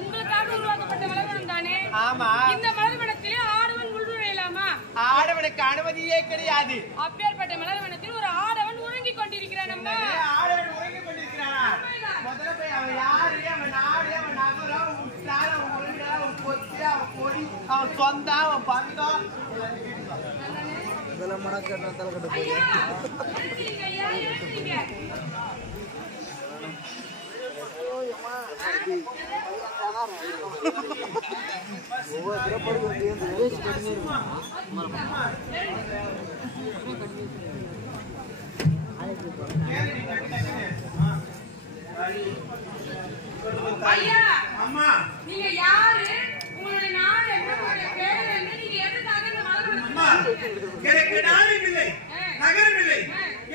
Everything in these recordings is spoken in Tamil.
உங்களுக்காக உருவாக்கப்பட்ட மலர்வனம் தானே? ஆமா. இந்த மலர்வனத்திலே ஆடவன் உள்நுழையலாமா? ஆடவனுக்கு அனுமதியே கிடையாது. அப்பேற்பட்ட மலர்வனத்தில் ஒரு ஆடவன் உறங்கிக் கொண்டிருக்கிறான். அம்மா, ஆடவன் உறங்கிக் கொண்டிருக்கிறானா? முதல்ல போய் அவன் யாரு, அவன் நாடு, அவன் நகரம், அவன் உற்றார், அவன் உறவினர், அவன் கொத்து, அவன் கொடி, அவன் சொந்தம், அவன் பந்தம் இதெல்லாம் மனக்கட்ட தலைக்கட்ட போய் ஐயா, அம்மா, நீங்க யாரு? உங்களுடைய நாடு என்ன? உங்களுடைய பேர் என்ன? நீங்க எதுக்காக இந்த மலர்வனம்? அம்மா, எனக்கு நாடும் இல்லை, நகரம் இல்லை,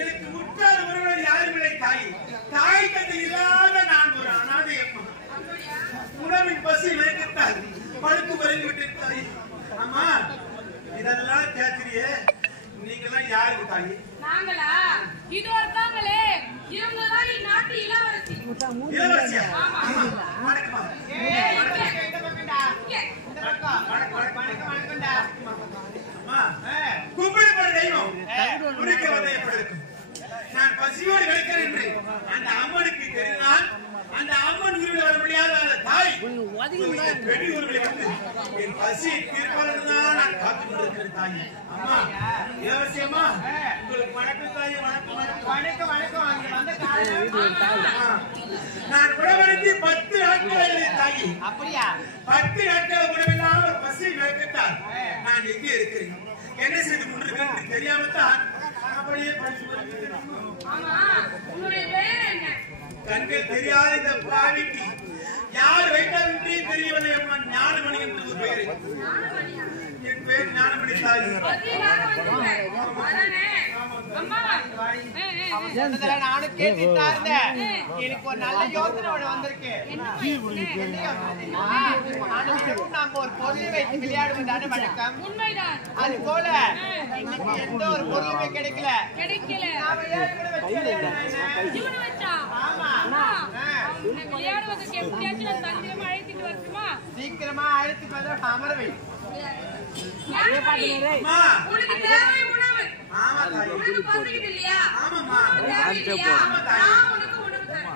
எனக்கு முற்றாத உறவினர் யாரும் இல்லை. தாய் தந்தை இல்லாத நான் ஒரு அனாதை அம்மா. உணவின் பசி வைத்தால் பழுத்து வரைந்து விட்டேன் தாய். அம்மா, இதெல்லாம் கேட்கிறியே, நீங்கெல்லாம் யாருக்கு தாய்? நாங்களா? இதோ இருக்காங்களே, இவங்கதான் இந்நாட்டு இளவரசி. இளவரசியா? ஆமா. வணக்கம்மா. அம்மா, கும்பிடப்பட தெய்வம் உனக்கு வந்து எப்படி இருக்கும்? நான் பசியோடு கிடைக்கிறேன் என்று அந்த அம்மனுக்கு தெரிந்தால் அந்த அம்மன் உருவில் வர முடியாத அந்த தாய் பெண் உருவில் வந்து என் பசியை தீர்ப்பதான் நான் காத்துக் கொண்டிருக்கிறேன் தாய். அம்மா, இளவரசி அம்மா, உங்களுக்கு வணக்கம் தாய். வணக்கம் வணக்கம் வணக்கம் வணக்கம். நான் உணவருந்தி 10 நாட்கள் தாயி. அப்படியா? 10 நாட்கள் உணவில்லாமல் பசி விளக்கத்தால் நான் எங்கே இருக்கிறேன், என்ன செய்து கொண்டிருக்கிறேன் தெரியாமத்தான் அப்படியே படிச்சு கொண்டிருக்கிறேன். ஆமா, உங்களுடைய பேர் என்ன? கண்கள் தெரியாத இந்த பாவிக்கு யார் வைத்தால் என்றே தெரியவில்லை. அம்மா, ஞானமணி என்று ஒரு பெயர். என் பேர் ஞானமணி தாய். அம்மா, நானும் கேட்டுட்டா இருந்தேன். எனக்கு ஒரு நல்ல யோசனை ஒண்ணு வந்திருக்கு. நாங்க ஒரு பொருளை வைத்து விளையாடுவதான வழக்கம். உண்மைதான். அது போல இன்னைக்கு எந்த ஒரு பொருளுமே கிடைக்கல. நாம ஏன் இவனை வச்சு விளையாடுவேன்? இவனை வச்சா? ஆமா. உன்னை விளையாடுவதற்கு எப்படியாச்சும் நான் தந்திரமா அழைத்துட்டு வரட்டுமா? சீக்கிரமா அழைத்து போய் அமரவை. அம்மா, உனக்கு தேவை உணவு. ஆமா தாய். உனக்கு பசிக்குது இல்லையா? ஆமாம்மா. தேவை இல்லையா? நான் உனக்கு உணவு தரேன்.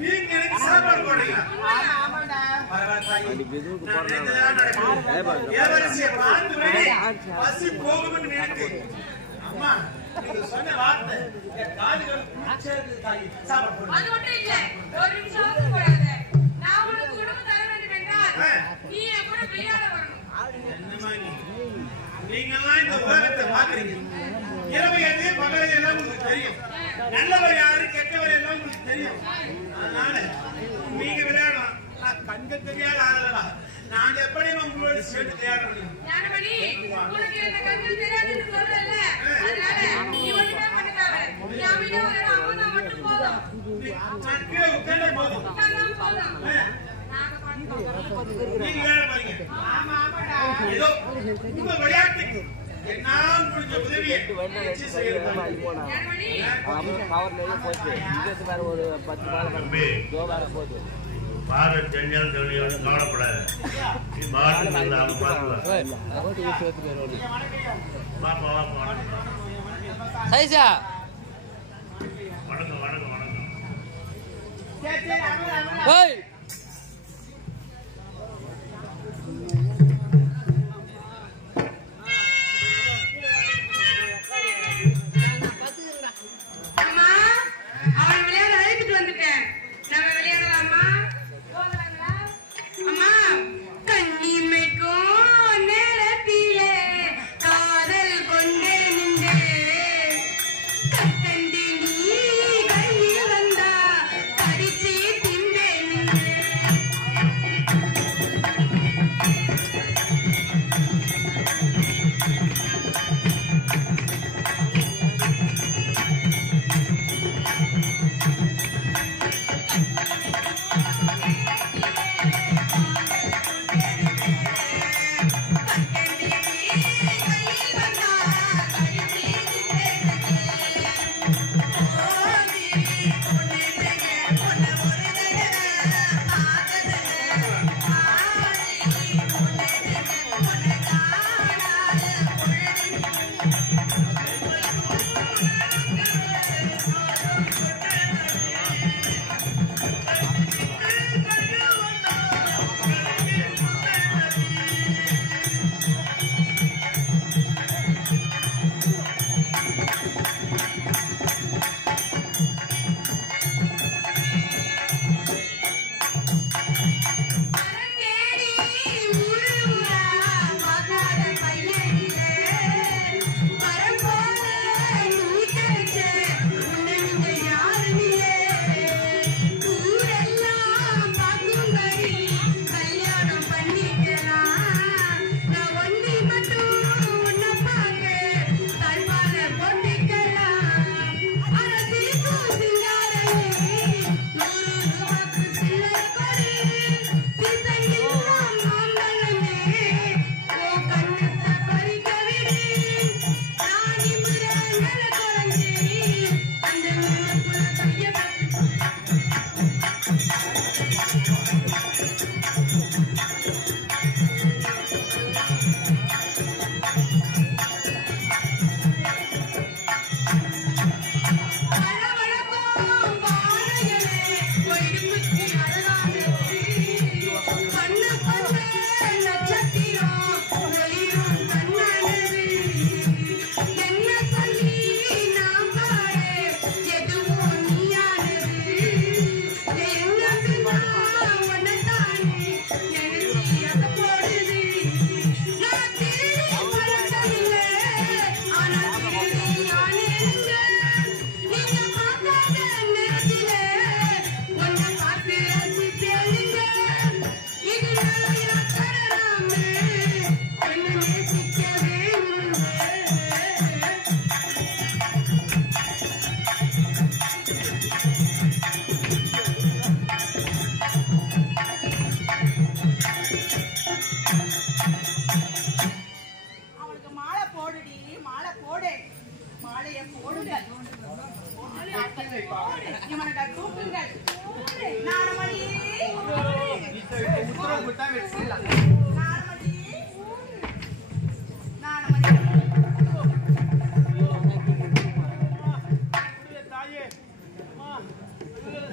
நீங்க எனக்கு சாப்பாடு போடுறீங்க. ஆமாடா. பரவாயில்லை தாய். நான் நினைத்ததெல்லாம் நடக்கும். இளவரசியை பார்த்து விடு. பசி போகும்னு நினைத்தேன். அம்மா, நீங்க சொன்ன வார்த்தை என் காதுகளுக்கு குளிர்ச்சியா தாய். சாப்பாடு போடுங்க. அது ஒன்றும் இல்லை. ஒரு நிமிஷம் வந்து போடாத. நான் உனக்கு உணவு தர வேண்டும் என்றால் நீ என் கூட விளையாட வரணும். என்னம்மா நீங்கெல்லாம் இந்த உலகத்தை பாக்குறீங்க. இரவு எது பகல் எல்லாம் உங்களுக்கு தெரியும். நல்லவர் யாரு கெட்டவர் எல்லாம் உங்களுக்கு தெரியும். அதனால நீங்க விளையாடலாம். நான் கண்கள் தெரியாத ஆளவா, நான் எப்படி உங்களோட சேர்த்து விளையாட முடியும்? ஞானமணி, உனக்கு என்ன கண்கள் தெரியாதுன்னு சொல்றல. அதனால நீ ஒண்ணுமே பண்ணாத. நீ அமைதியா இரு. அம்மா மட்டும் போதும். நான் கீழே உட்கார்ந்தா போதும். உட்கார்ந்தா போதும். நாங்க பார்த்துக்கோம். நீங்க விளையாட போறீங்க. ஆமா ஆமாடா. ஏதோ உங்க விளையாட்டுக்கு என்னால் முடிஞ்ச உதவியை வச்சு செய்யறேன். ஞானமணி, பவர் போச்சு. இங்கே வேற ஒரு 10 நாள் வேற போகுது. பாரத் தெரிஞ்சாலும் தெரியும், கவலைப்படாது. நீ பாரத் அவங்க பார்த்துக்கலாம். பாப்பா வாப்பா. சைஸா வணக்கம் வணக்கம் வணக்கம். சரி சரி அமர. ஏய் அம்மா, அவன் விளையாட அழைத்துட்டு வந்துட்டேன். நம்ம விளையாடலாமா? போகலாங்களா? அம்மா, கண்ணிமைக்கும் நேரத்திலே காதல் கொண்டே நின்றேன். கட்டண்டி நீ கையில் வந்தா கடிச்சு தின்பே நின்றேன். பொண்ணு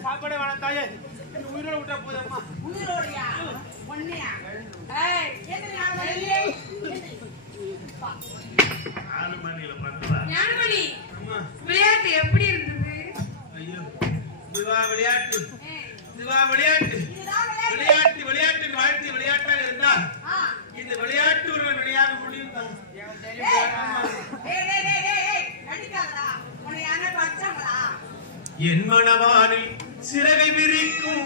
சாப்பாடு வேணாம் தாயே, உயிரோட விட்டா போதம்மா. உயிரோடையா ஒன்னையா? ஏய் என்ன ஞானமணி, விளையாட்டு எப்படி இருந்தது? ஐயோ, இதுவா விளையாட்டு? இதுவா விளையாட்டு? விளையாட்டு விளையாட்டு வாழ்த்து விளையாட்டாக இருந்தா இந்த விளையாட்டு ஒரு விளையாட முடியும். என் மனவானில் சிறகை விரிக்கும்